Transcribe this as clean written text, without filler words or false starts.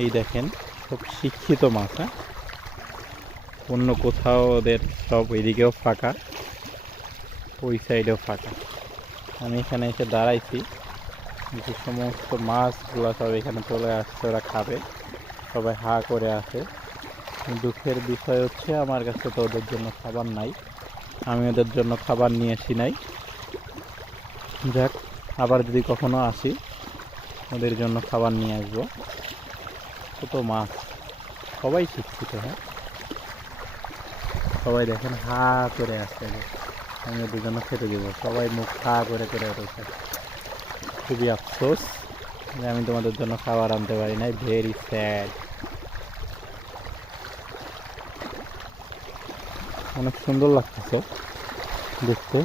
এই দেখেন সব শিক্ষিত মাছ। হ্যাঁ, অন্য কোথাও ওদের সব এদিকেও ফাঁকা, ওই সাইডেও ফাঁকা। আমি এখানে এসে দাঁড়াইছি, যে সমস্ত মাছগুলো সব এখানে চলে আসছে, ওরা খাবে। সবাই হা করে আছে। দুঃখের বিষয় হচ্ছে আমার কাছে তো ওদের জন্য খাবার নাই, আমি ওদের জন্য খাবার নিয়ে আসি নাই। যাক, আবার যদি কখনো আসি ওদের জন্য খাবার নিয়ে আসবো। কত মাছ, সবাই শিক্ষিত। হ্যাঁ, সবাই দেখেন হা করে আসছে যে আমি ওদের জন্য খেতে দেবো, সবাই মুখ হা করে করে রয়েছে। খুবই আফসোস যে আমি তোমাদের জন্য খাবার আনতে পারি নাই, ভেরি স্যাড। অনেক সুন্দর লাগতেছে দেখতে।